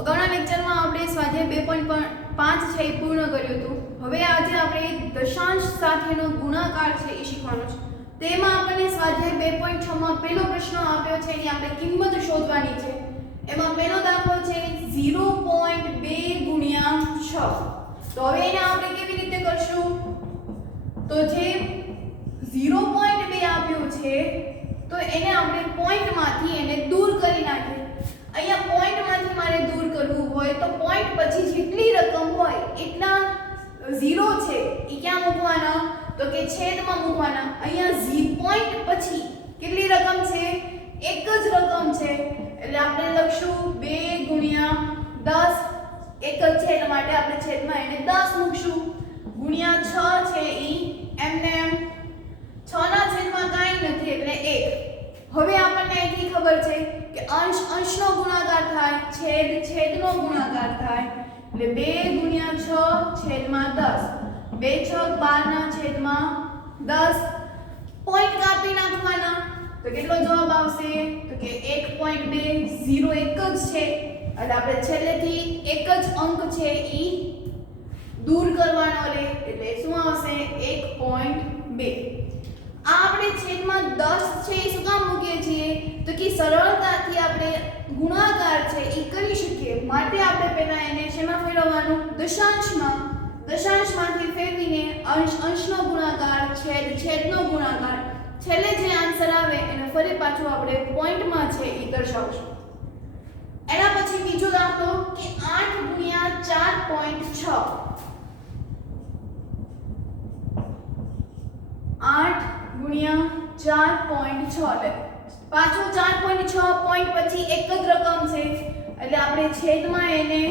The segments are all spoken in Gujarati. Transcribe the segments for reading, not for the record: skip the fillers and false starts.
અગાઉના લેક્ચરમાં આપણે સ્વાધ્યાય 2.5 છે એ પૂર્ણ કર્યું હતું. હવે આજે આપણે દશાંશ સાથેનો ગુણાકાર છે એ શીખવાનો છે. તેમાં આપણને સ્વાધ્યાય 2.6 માં પહેલો પ્રશ્ન આપ્યો છે એની આપણે કિંમત શોધવાની છે. એમાં પહેલો દાખલો છે 0.2 ગુણ્યા 6. તો હવે એને આપણે કેવી રીતે કરશું? તો જે 0.2 આપ્યું છે તો એને આપણે પોઈન્ટમાંથી એને દૂર કરી નાખીએ. અહીંયા પોઈન્ટમાંથી મારે દૂર કરવું હોય તો પોઈન્ટ પછી જેટલી રકમ હોય એટલા 0 છે એ ક્યાં મૂકવાના? તો કે છેદમાં મૂકવાના. અહીંયા પોઈન્ટ પછી કેટલી રકમ છે? એક જ રકમ છે એટલે આપણે લખશું 2 ગુણ્યા 10. એક જ છે એટલા માટે આપણે છેદમાં એને 10 મૂકશું. ગુણ્યા 6 છે ઈ એમને એમ 6 ના છેદમાં કાંઈ નથી એટલે 1. હવે આપણને અહીંથી ખબર છે કે અંશ અંશનો ગુણાકાર થાય, છેદ છેદનો ગુણાકાર થાય એટલે 2 ગુણ્યા 6 છેદમાં 10. 2 6 12 ના છેદમાં 10. પોઈન્ટ કાપી નાખવાના તો કેટલો જવાબ આવશે? તો કે 1.2. 0 એક જ છે એટલે આપણે છેલ્લેથી એક જ અંક છે ઈ દૂર કરવાનો લે એટલે શું આવશે? 1.2. આ આપણે છેદમાં 10 છે એ શું કામ મૂકીએ છીએ? તો કે સરળતાથી આપણે ગુણાકાર છે એ કરી શકીએ માટે આપણે પહેલા એને શેમાં ફેરવવાનું? દશાંશમાં. દશાંશમાંથી ફેરવીને અંશ અંશનો ગુણાકાર, છેદ છેદનો ગુણાકાર, છેલ્લે જે આન્સર આવે એને ફરી પાછું આપણે પોઈન્ટમાં છે એ દર્શાવશું. એના પછી બીજો દાખલો કે 8 ગુણ્યા 4.6. 8 ગુણ્યા 4.6 એટલે પાછું 4.6 પોઈન્ટ પછી એક જ રકમ છે એટલે આપણે છેદમાં એને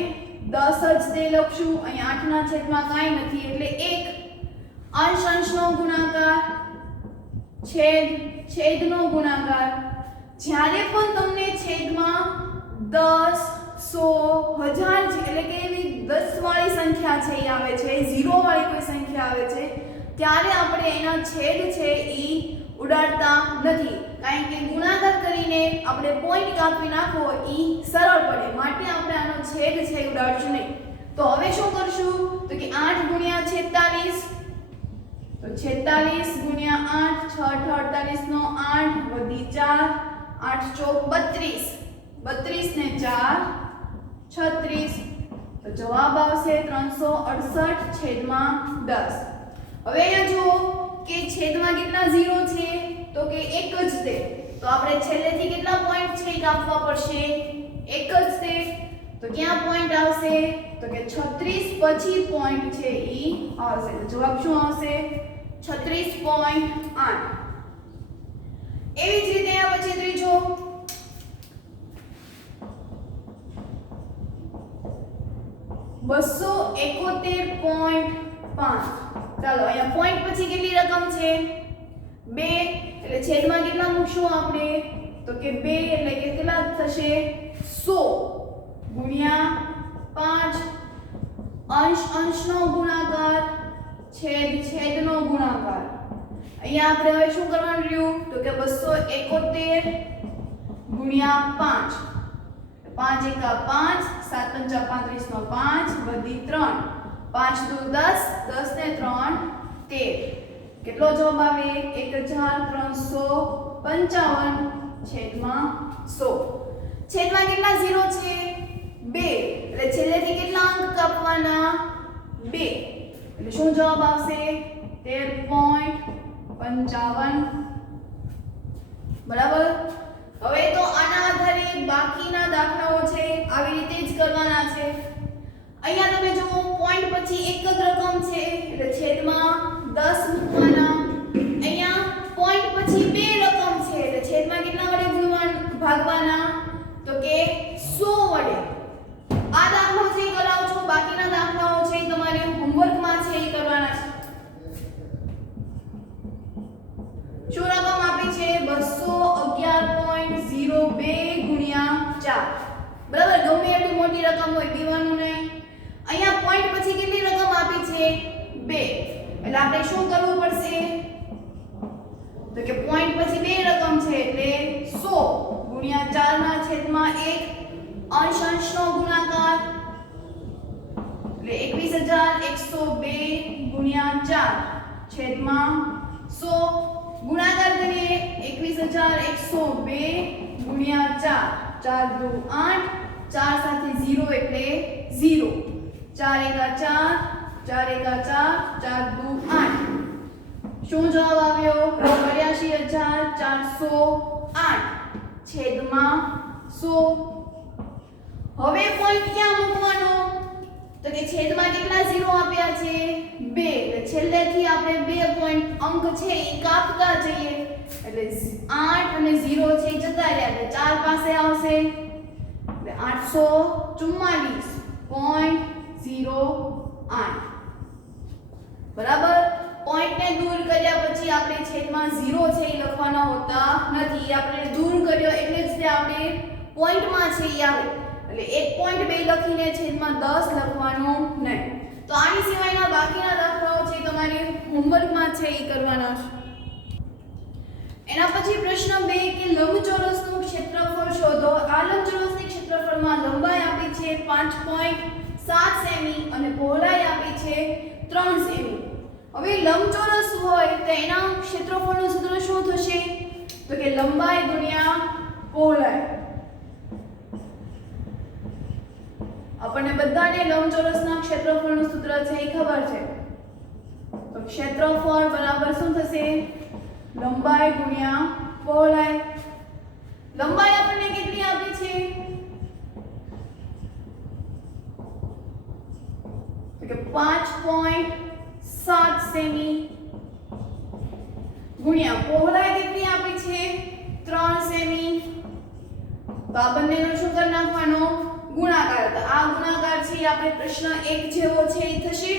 10 જ તે લખશું. અહીં 8 ના છેદમાં કાંઈ નથી એટલે 1. અંશ અંશનો ગુણાકાર, છેદ છેદનો ગુણાકાર. જ્યારે પણ તમને છેદમાં 10 100 1000 એટલે કે એવી 10 વાળી સંખ્યા છે એ આવે છે, 0 વાળી કોઈ સંખ્યા આવે છે ત્યારે આપણે એના છેદ છે ઈ ઉડાડતા નથી કારણ કે ગુણાકાર કરીને આપણે પોઈન્ટ કાપી નાખો ઈ સરળ પડે માટે આપણે આનો છેદ છે ઉડાડશું નહીં. તો હવે શું કરશું? તો કે 8 ગુણ્યા 46 તો 46 ગુણ્યા 8 6 48 નો 8 વધી 4 8 ચોક 32 32 ને 4 36 તો જવાબ આવશે 368 છેદમાં 10. હવે અહીંયા જુઓ કે છેદમાં કેટલા 0 છે? તો કે એક જ છે તો આપણે છેલ્લેથી કેટલા પોઈન્ટ છે કાપવા પડશે? એક જ છે તો ક્યાં પોઈન્ટ આવશે? તો કે 36 પછી પોઈન્ટ છે ઈ આવશે તો જવાબ શું આવશે? 36.8. એવી જ રીતે આ પછી ત્રીજો 271.5. ચાલો અહીંયા પોઈન્ટ પછી કેટલી રકમ છે? 2 એટલે છેદમાં કેટલા મૂકશું આપણે? તો કે 2 એટલે કે કેટલા થશે? 100 ગુણ્યા 5. અંશ અંશનો ગુણાકાર, છેદ છેદનો ગુણાકાર. અહીંયા આપણે હવે શું કરવાનું રહ્યું? તો કે 271 ગુણ્યા 5. 5 એકા 5 7 પંચા 35 નો 5 વધી 3 5 દુ 10 10 ને 3 13. કેટલો જવાબ આવે? 1355 છેદમાં 100. છેદમાં કેટલા 0 છે? 2 એટલે છેલ્લેથી કેટલા અંક કાપવાના? 2 એટલે શું જવાબ આવશે? 13.55. બરાબર. હવે તો આના આધારે બાકીના દાખલાઓ છે આવી રીતે જ કરવાના છે. અહીંયા તમે જુઓ પોઈન્ટ પછી એક જ રકમ છે એટલે છેદમાં 10 મૂકવાના. અહીંયા પોઈન્ટ પછી બે રકમ છે એટલે છેદમાં કેટલા વડે ભાગવાના? તો કે 100 વડે. આ દાખલો છે એ કરાવો છો, બાકીના દાખલાઓ છે તમારે હોમવર્કમાં છે એ કરવાના છે. શું રકમ આપી છે? 211.02 ગુણ્યા 4. બરાબર. ગમે એટલી મોટી રકમ હોય બીવાનું નહીં. અહીંયા પોઈન્ટ પછી કેટલી રકમ આપી છે? 2 એટલે આપણે શું કરવું પડશે? તો કે પોઈન્ટ પછી બે રકમ છે એટલે 100 ગુણ્યા 4 ના છેદમાં 1. અંશ અંશનો ગુણાકાર એટલે 21102 ગુણ્યા 4 છેદમાં 100 ગુણાકાર કરીએ 21102 ગુણ્યા 4 4 દુ 8 4 સાથે 0 એટલે 0 4 એકા 4 4 એકા 4 4 દુ 8 શું જવાબ આવ્યો 82408 છેદમાં 100 હવે પોઈન્ટ ક્યાં મૂકવાનો તો કે છેદમાં કેટલા 0 આપ્યા છે 2 એટલે છેલ્લેથી આપણે 2 પોઈન્ટ અંક છે એ કાપતા જઈએ એટલે 8 અને 0 છે એ જતા રહ્યા એટલે 4 પાસે આવશે એટલે 844.08 બરાબર પોઈન્ટને દૂર કર્યા પછી આપણે છેદમાં 0 છે એ લખવાના હોતા નથી આપણે દૂર કર્યો એટલે જ તે આપણે પોઈન્ટમાં છે એ આવે એટલે 1.2 લખીને છેદમાં 10 લખવાનું નહીં તો આની સિવાયના બાકીના દાખલાઓ છે તમારે હોમવર્કમાં છે એ કરવાના છે એના પછી પ્રશ્ન 2 કે લંબચોરસનું ક્ષેત્રફળ શોધો આ લંબચોરસની ક્ષેત્રફળમાં લંબાઈ આપી છે 5.7 સેમી અને પહોળાઈ આપી છે 3 સેમી હવે લંબચોરસ હોય તો એના ક્ષેત્રફળનું સૂત્ર શું થશે તો કે લંબાઈ ગુણ્યા પહોળાઈ આપણને બધાને લંબચોરસના ક્ષેત્રફળનું સૂત્ર છે એ ખબર છે તો ક્ષેત્રફળ બરાબર શું થશે લંબાઈ ગુણ્યા પહોળાઈ લંબાઈ આપણને કેટલી આપી છે તો કે 5.7 સેમી ગુણ્યા પહોળાઈ કેટલી આપી છે 3 સેમી તો આ બંનેનો શું કરી નાખવાનો ગુણાકાર તો આ ગુણાકાર છે આપણે પ્રશ્ન 1 જેવો છે એ થશે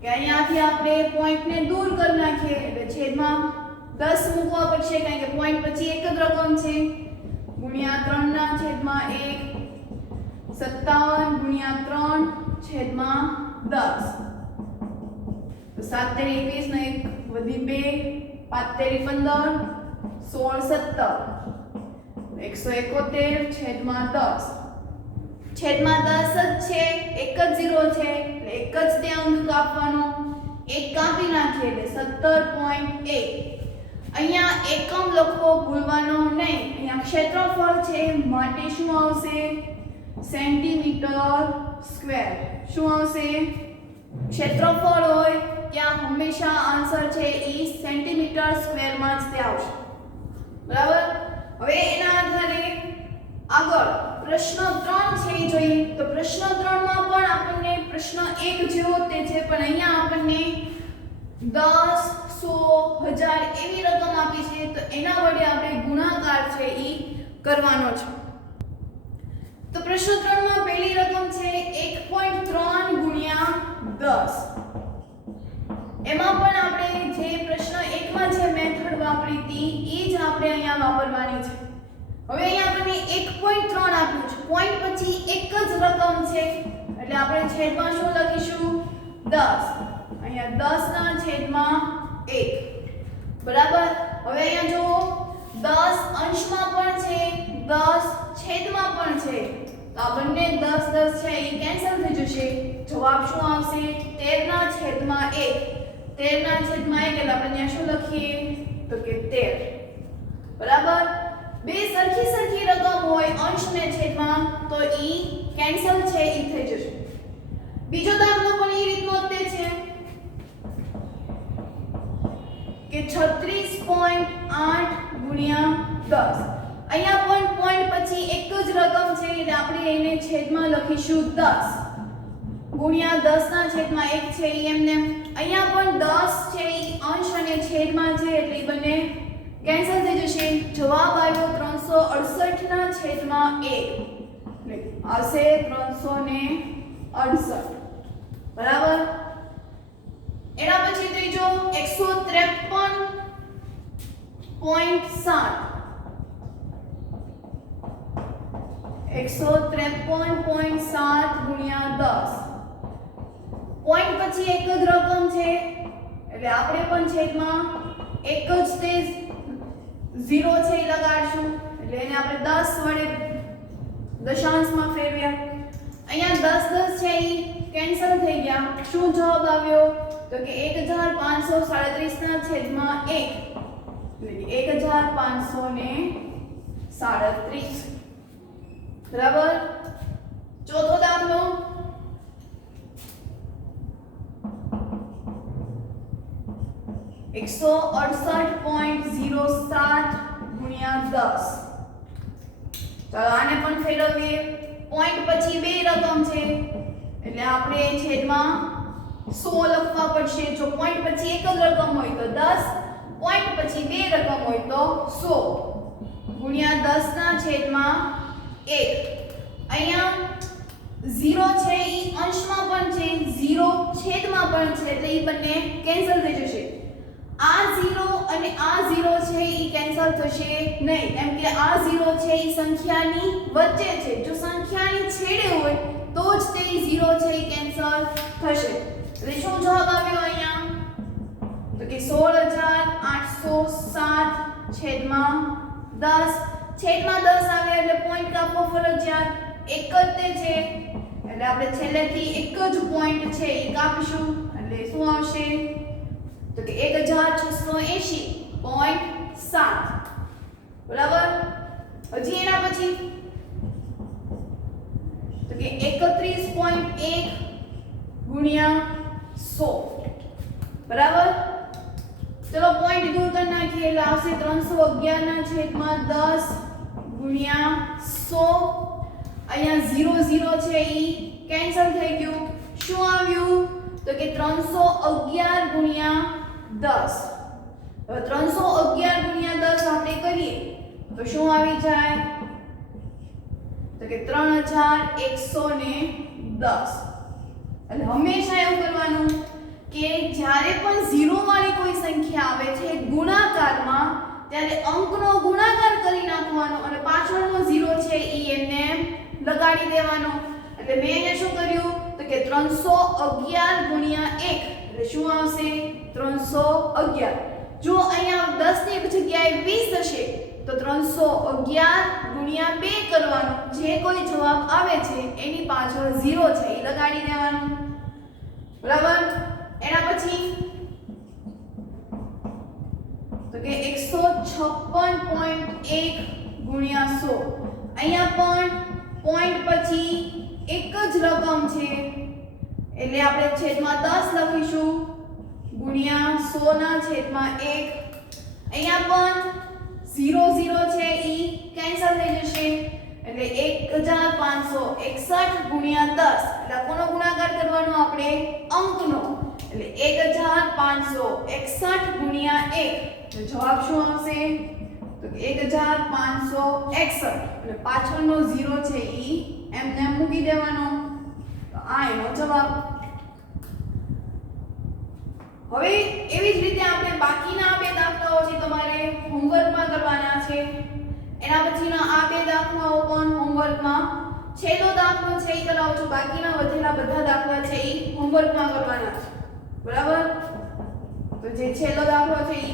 કે અહીંયાથી આપણે પોઈન્ટને દૂર કરી નાખીએ એટલે છેદમાં 10 મૂકવા પડશે કારણ કે પોઈન્ટ પછી એક જ રકમ છે ગુણ્યા 3 ના છેદમાં 1 57 ગુણ્યા 3 છેદમાં 10 તો 7 તેરી 21 ને 1 વધી 2 5 તેરી 15 16 17 171 છેદમાં 10 છેદમાં 10 જ છે એક જ 0 છે એટલે એક જ તે અંક કાપવાનો એક કાપી નાખીએ એટલે 17.1 અહીંયા એકમ લખવો ભૂલવાનો નહીં અહીંયા ક્ષેત્રફળ છે માટે શું આવશે સેન્ટીમીટર સ્ક્વેર શું આવશે ક્ષેત્રફળ હોય ત્યાં હંમેશા આન્સર છે એ સેન્ટીમીટર સ્ક્વેરમાં જ તે આવશે બરાબર હવે એના આધારે આગળ પ્રશ્ન 3 છે એ જોઈએ તો પ્રશ્ન 3 માં પણ આપણને પ્રશ્ન 1 જેવો તે છે પણ અહીંયા આપણને 10 100 1000 એવી રકમ આપી છે તો એના વડે આપણે ગુણાકાર છે એ કરવાનો છે તો પ્રશ્ન 3 માં પહેલી રકમ છે 1.3 ગુણ્યા 10 એમાં પણ આપણે જે પ્રશ્ન 1 માં જે મેથડ વાપરી હતી એ જ આપણે અહીંયા વાપરવાની છે હવે અહીંયા આપણને 1.3 આપ્યું છે પોઈન્ટ પછી એક જ રકમ છે એટલે આપણે છેદમાં શું લખીશું 10 અહીંયા 10 ના છેદમાં 1 બરાબર હવે અહીંયા જો 10 અંશમાં પણ છે 10 છેદમાં પણ છે તો આ બંને 10 10 છે એ કેન્સલ થઈ જશે જવાબ શું આવશે 13 ના છેદમાં 1 13 ના છેદમાં 1 એટલે આપણે અહીંયા શું લખીએ તો કે 13 બરાબર બે સરખી રકમ હોય અંશ ને છેદમાં તો ઈ કેન્સલ છે ઈ થઈ જશે બીજો દાખલો પણ એ રીતનો જ છે કે 36.8 ગુણ્યા 10 અહીંયા પણ પોઈન્ટ પછી એક જ રકમ છે એટલે આપણે એને છેદમાં લખીશું 10 ગુણ્યા 10 ના છેદમાં 1 છે ઈ એમને અહીંયા પણ 10 છે ઈ અંશ અને છેદમાં છે એટલે ઈ બંને કેન્સલ થઈ જશે જવાબ આવ્યો 368 ના છેદમાં 1 એટલે આવશે 368 બરાબર એના પછી ત્રીજો 153.7 153.7 ગુણ્યા 10 પોઈન્ટ પછી એક જ રકમ છે એટલે આપણે પણ છેદમાં એક જ તે 0 છે એ લગાડશું એટલે એને આપણે 10 વડે દશાંશમાં ફેરવ્યા અહીંયા 10 10 છે એ કેન્સલ થઈ ગયા. શું જવાબ આવ્યો? તો કે 1537 ના છેદમાં 1 એટલે 1537. બરાબર. ચોથો દાખલો. એકસો 68.07 ગુણ્યા 10. ચાલો આને પણ ફેરવીએ. પોઈન્ટ પછી બે રકમ છે એટલે આપણે છેદમાં 100 લખવા પડશે. જો પોઈન્ટ પછી એક જ રકમ હોય તો 10, પોઈન્ટ પછી બે રકમ હોય તો 100 ગુણ્યા 10 ના છેદમાં 1. અહીંયા 0 છે ઈ અંશમાં પણ છે, 0 છેદમાં પણ છે એટલે ઈ બંને કેન્સલ થઈ જશે. આ 0 અને આ 0 છે ઈ કેન્સલ થશે નહીં, કેમ કે આ 0 છે ઈ સંખ્યાની વચ્ચે છે. જો સંખ્યાની છેડે હોય તો જ તે 0 છે ઈ કેન્સલ થશે. એટલે શું જવાબ આવ્યો અહીંયા? તો કે 16807 છેદમાં 10. છેદમાં 10 આવે એટલે પોઈન્ટ કાપવો ફરજિયાત. એક જ તે છે એટલે આપણે છેલ્લેથી એક જ પોઈન્ટ છે એ કાપીશું એટલે શું આવશે? તો કે 1680.7. બરાબર. હજી એના પછી તો કે 31.1 ગુણ્યા 100. બરાબર. ચલો પોઈન્ટ દૂર કરી નાખીએ એટલે આવશે 311 ના છેદમાં 10 ગુણ્યા 100. અહીંયા 0 છે ઈ કેન્સલ થઈ ગયું. શું આવ્યું? તો કે 311 ગુણ્યા 10. હવે 311 ગુણ્યા 10 આપણે કરીએ તો શું આવી જાય? તો કે 3110. એટલે હંમેશા એવું કરવાનું કે જ્યારે પણ 0 વાળી કોઈ સંખ્યા આવે છે ગુણાકારમાં ત્યારે અંકનો ગુણાકાર કરી નાખવાનો અને પાછળનો 0 છે ઈ એમને લગાડી દેવાનો. એટલે મેં અહીંયા શું કર્યું? તો કે 311 ગુણ્યા 1 એટલે શું આવશે? 311. જો અહીંયા 10 ની જગ્યાએ 20 હશે તો 311 ગુણ્યા 2 કરવાનો. જે કોઈ જવાબ આવે છે એની પાછળ 0 છે એ લગાડી દેવાનું. બરાબર. એના પછી તો કે 156.1 ગુણ્યા 100. અહીંયા પણ પોઈન્ટ પછી એક જ રકમ છે એટલે આપણે છેદમાં 10 લખીશું ગુણ્યા 100 ના છેદમાં 1. અહીંયા પણ 0 છે ઈ કેન્સલ થઈ જશે એટલે 1561 ગુણ્યા 10 એટલે કોનો ગુણાકાર કરવાનો? આપણે અંકનો. એટલે 1561 ગુણ્યા 1 તો જવાબ શું આવશે? તો 1561 એટલે પાછળનો 0 છે ઈ એમને મૂકી દેવાનો. તો આ એનો જવાબ. હવે એવી જ રીતે આપણે બાકીના બે દાખલાઓ છે તમારે હોમવર્કમાં કરવાના છે. એના પછીના આ બે દાખલાઓ પણ હોમવર્કમાં. છેલ્લો દાખલો છે એ કરાવું છું, બાકીના વધેલા બધા દાખલા છે એ હોમવર્કમાં કરવાના છે. બરાબર. તો જે છેલ્લો દાખલો છે એ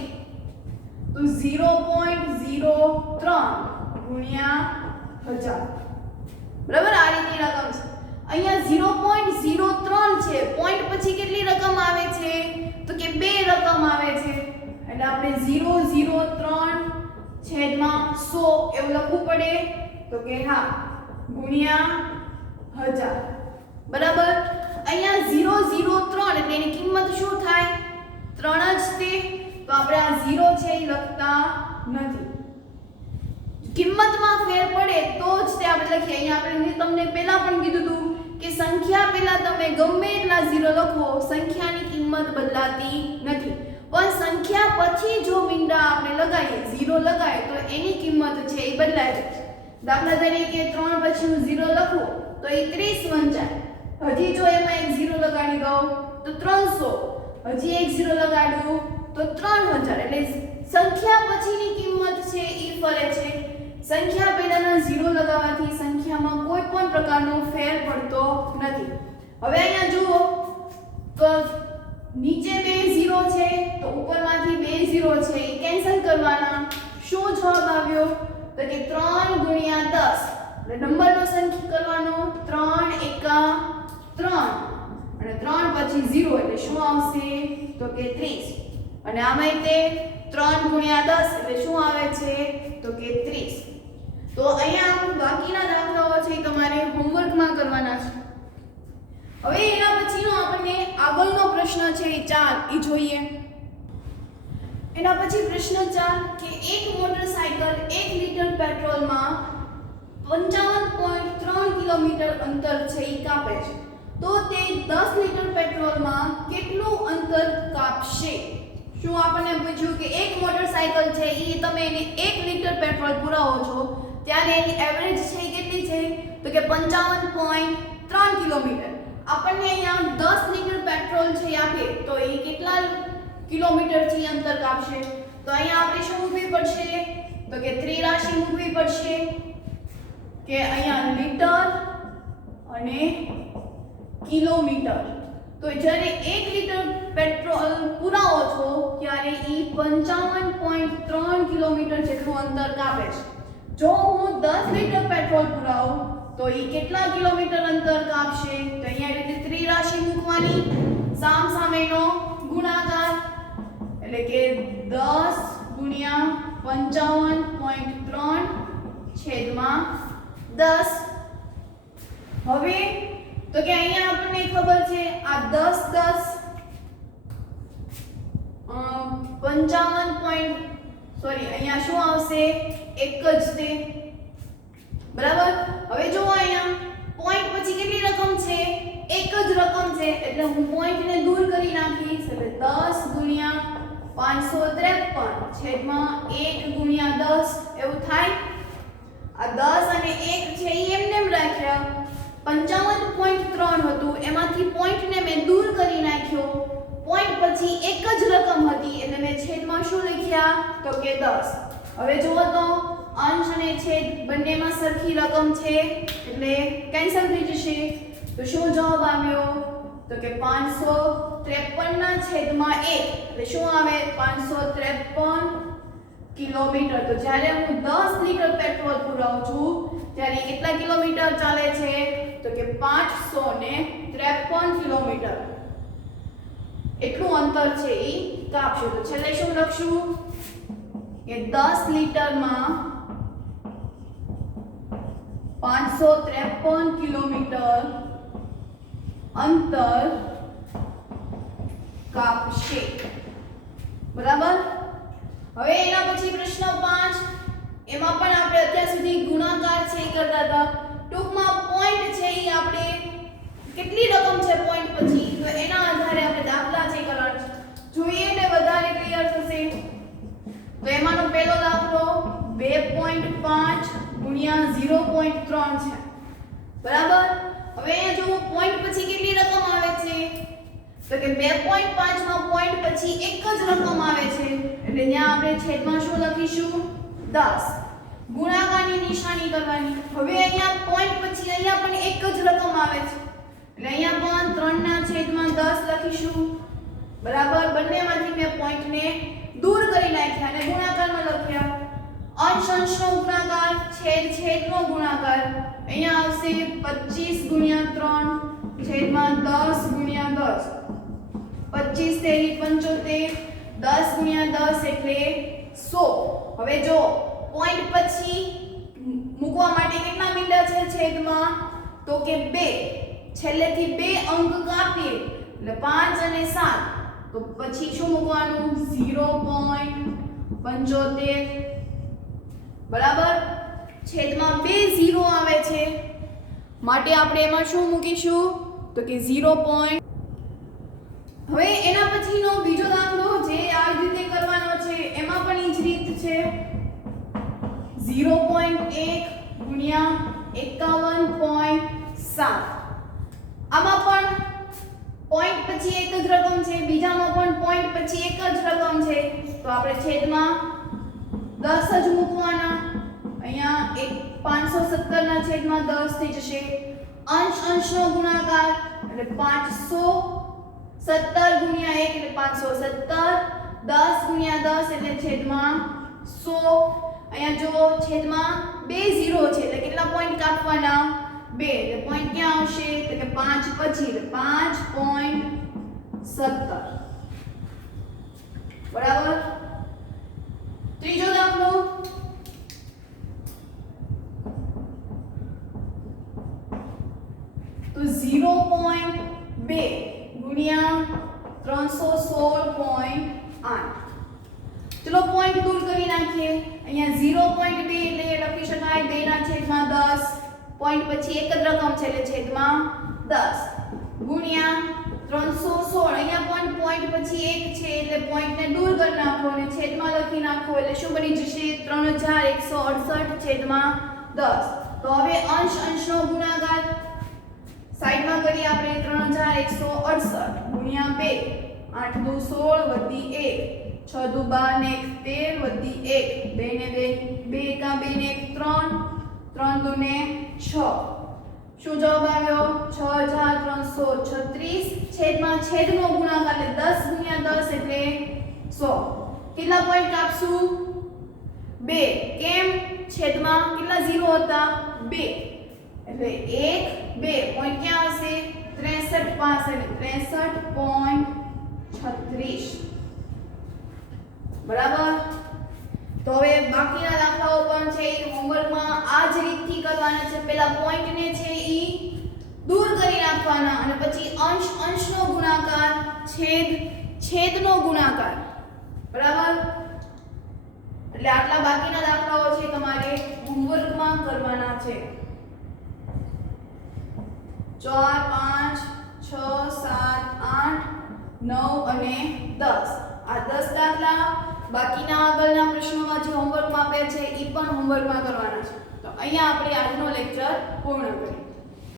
તો 0.03 ગુણ્યા 1000. બરાબર. આ રીતની રકમ છે. અહીંયા 0.03 છે. પોઈન્ટ પછી કેટલી રકમ આવે છે? તો કે બે રકમ આવે છે એટલે આપણે 003 છેદમાં 100 એવું લખવું પડે. તો કે હા ગુણ્યા 1000. બરાબર. અહીંયા 003 એટલે એની કિંમત શું થાય? 3 જ તે. તો આપણે આ 0 છે એ લખતા નથી. કિંમતમાં ફેર પડે તો જ તે આપણે લખીએ. અહીંયા આપણે તમને પહેલા પણ કીધું હતું કે સંખ્યા પહેલા તમે ગમે એટલા 0 લખો, સંખ્યાની કિંમત બદલાતી નથી. પણ સંખ્યા પછી જો મીંડા આપણે લગાવીએ, 0 લગાવીએ તો એની કિંમત છે એ બદલાય છે. દાખલા તરીકે 3 પછી હું 0 લખું તો એ 30 વંચાય. હજી જો એમાં એક 0 લગાડી દઉં તો 300. હજી એક 0 લગાડું તો 3000. એટલે સંખ્યા પછીની કિંમત છે એ ફરે છે. સંખ્યા પહેલાના 0 લગાવવાથી સંખ્યામાં કોઈ પણ પ્રકારનો ફેર પડતો નથી. હવે અહીંયા જુઓ તો નીચે બે 0 છે તો ઉપરમાંથી બે 0 છે એ કેન્સલ કરવાના. શું જવાબ આવ્યો? તો કે 3 ગુણ્યા 10 એટલે નંબરનો સંખ્યા કરવાનો 3 એકા 3 પછી 0 એટલે શું આવશે તો કે 30 અને આમાંય તે 3 ગુણ્યા 10 એટલે શું આવે છે તો કે 30 તો અહીંયા બાકીના દાખલાઓ છે તમારે હોમવર્કમાં કરવાના છે હવે એના પછીનો આપણને આગળનો પ્રશ્ન છે 4 એ જોઈએ એના પછી પ્રશ્ન 4 કે એક મોટરસાયકલ 1 લીટર પેટ્રોલમાં 55.3 કિલોમીટર અંતર છે એ કાપે છે તો તે 10 લીટર પેટ્રોલમાં કેટલું અંતર કાપશે શું આપણને પૂછ્યું કે એક મોટરસાયકલ છે એ તમે એને 1 લીટર પેટ્રોલ પુરાવો છો ત્યારે એની એવરેજ છે એ કેટલી છે તો કે 55.3 કિલોમીટર આપણને અહીંયા 10 લીટર પેટ્રોલ છે આપે તો એ કેટલા કિલોમીટર થી અંતર કાપશે તો અહીંયા આપણે શું મૂકવી પડશે તો કે ત્રિરાશી મૂકવી પડશે કે અહીંયા લીટર અને કિલોમીટર તો જ્યારે 1 લીટર પેટ્રોલ પુરાવો છો ત્યારે ઈ 55.3 કિલોમીટર જેટલું અંતર કાપે છે જો હું 10 લીટર પેટ્રોલ પુરાવું તો ઈ કેટલા કિલોમીટર અંતર કાપશે તો અહીંયા રીતે ત્રિરાશી મૂકવાની સામસામેનો ગુણાકાર એટલે કે 10 ગુણ્યા 55.3 છેદમાં 10 હવે તો કે અહીંયા આપણને ખબર છે આ 10 અહીંયા શું આવશે એક જ તે બરાબર હવે જો અહીંયા પોઈન્ટ પછી કેટલી રકમ છે એક જ રકમ છે એટલે હું પોઈન્ટ ને દૂર કરી નાખીશ એટલે 10 ગુણ્યા 553 છેદમાં 1 ગુણ્યા 10 એવું થાય આ 10 અને 1 છે એ એમનેમ રાખ્યા 55.3 હતું એમાંથી પોઈન્ટ ને મેં દૂર કરી નાખ્યો પોઈન્ટ પછી એક જ રકમ હતી એટલે મેં છેદમાં શું લખ્યા તો કે 10 હવે જુઓ તો અંશ અને છેદ બંનેમાં સરખી રકમ છે એટલે કેન્સલ થઈ જશે તો શું જવાબ આવ્યો તો કે 553 ના છેદમાં 1 એટલે શું આવે 553 કિલોમીટર તો જ્યારે હું 10 લીટર પેટ્રોલ પુરાવું છું ત્યારે કેટલા કિલોમીટર ચાલે છે તો કે 553 કિલોમીટર એટલું અંતર છે એ કાપશે તો છેલ્લે શું લખશું કે 10 લીટરમાં 553 કિલોમીટર અંતર કાપશે બરાબર હવે એના પછી પ્રશ્ન 5 એમાં પણ આપણે અત્યાર સુધી ગુણાકાર છે કરતા હતા ટૂંકમાં પોઈન્ટ છે એ આપણે કેટલી રકમ છે પોઈન્ટ પછી તો એના આધારે આપણે દાખલા છે કરવાનો જોઈએ એટલે વધારે ક્લિયર થશે તો એમાંનો પહેલો દાખલો 2.5 ગુણ્યા 0.3 છે બરાબર હવે અહીંયા જો પોઈન્ટ પછી કેટલી રકમ આવે છે તો કે 2.5 માં પોઈન્ટ પછી એક જ રકમ આવે છે એટલે ત્યાં આપણે છેદમાં શું લખીશું 10 ગુણાકારની નિશાની કરવાની હવે અહીંયા પોઈન્ટ પછી અહીંયા પણ એક જ રકમ આવે છે એટલે અહીંયા પણ 3 ના છેદમાં 10 લખીશું બરાબર બંનેમાંથી મેં પોઈન્ટ ને દૂર કરી નાખ્યા અને ગુણાકારમાં લખ્યા અંશ અંશનો ગુણાકાર છેદ છેદનો ગુણાકાર અહીંયા આવશે 25 ગુણ્યા 3 છેદમાં 10 ગુણ્યા 10 25 તેરી 75 10 ગુણ્યા 10 એટલે 100 હવે જો પોઈન્ટ પછી મૂકવા માટે કેટલા મીંડા છે છેદમાં તો કે 2 છેલ્લેથી 2 અંક કાપીએ એટલે 5 અને 7 તો પછી શું મૂકવાનું 0.75 બરાબર છેદમાં 2 0 આવે છે માટે આપણે એમાં શું મૂકીશું તો કે 0. હવે એના પછીનો બીજો દાખલો જે આ રીતે કરવાનો છે એમાં પણ ઈ જ રીત છે 0.1 ગુણ્યા 51.7 આમાં પણ પોઈન્ટ પછી એક જ રકમ છે બીજામાં પણ પોઈન્ટ પછી એક જ રકમ છે તો આપણે છેદમાં 10 જ મૂકવાના અહીંયા 517 ના છેદમાં 10 થઈ જશે અંશ અંશનો ગુણાકાર એટલે 517 ગુણ્યા 1 એટલે 517 10 ગુણ્યા 10 એટલે છેદમાં 100 અહીંયા જો છેદમાં 2 0 છે એટલે કેટલા પોઈન્ટ કાપવાના 2 એટલે પોઈન્ટ ક્યાં આવશે તો કે 5 પછી એટલે 5.5 17 બરાબર. ત્રીજો દાખલો તો 0.2 ગુણ્યા 316.8. ચલો પોઈન્ટ દૂર કરી નાખીએ. અહીંયા 0.2 એટલે લખી શકાય 2 ના છેદમાં 10. પોઈન્ટ પછી એક જ રકમ છે એટલે છેદમાં 10 ગુણ્યા 316. અહીંયા પોઈન્ટ પછી 1 છે એટલે પોઈન્ટને દૂર કરી નાખો અને છેદમાં લખી નાખો એટલે શું બની જશે 3168 છેદમાં 10. તો હવે અંશ અંશનો ગુણાકાર સાઈડમાં કરીએ આપણે 3168 ગુણ્યા 2. 8 દુ 16 વધી 1 6 દુ 12 ને 1 13 વધી 1 2 ને 2 2 કા 2 ને 1 3 3 દુ ને 6. શું જવાબ આવ્યો 6336 છેદમાં છેદનો ગુણાકાર એટલે 10 ગુણ્યા 10 એટલે 100. કેટલા પોઈન્ટ કાપશું 2. કેમ છેદમાં કેટલા 0 હતા 2 એટલે 1 2 પોઈન્ટ ક્યાં હશે 63 પાસે 63.36 બરાબર. તો હવે બાકીના દાખલાઓ પણ છે એ હોમવર્કમાં આ જ રીતથી કરવાના છે. પહેલા પોઈન્ટને છે ઈ દૂર કરી નાખવાના અને પછી અંશ અંશનો ગુણાકાર છેદ છેદનો ગુણાકાર બરાબર. એટલે આટલા બાકીના દાખલાઓ છે તમારે હોમવર્કમાં કરવાના છે. 4 5 6 7 8 9 અને 10 આ 10 દાખલા બાકીના આગળના પ્રશ્નોમાં જે હોમવર્કમાં આપ્યા છે એ પણ હોમવર્કમાં કરવાના છે. તો અહીંયા આપણે આજનો લેક્ચર પૂર્ણ કરીએ.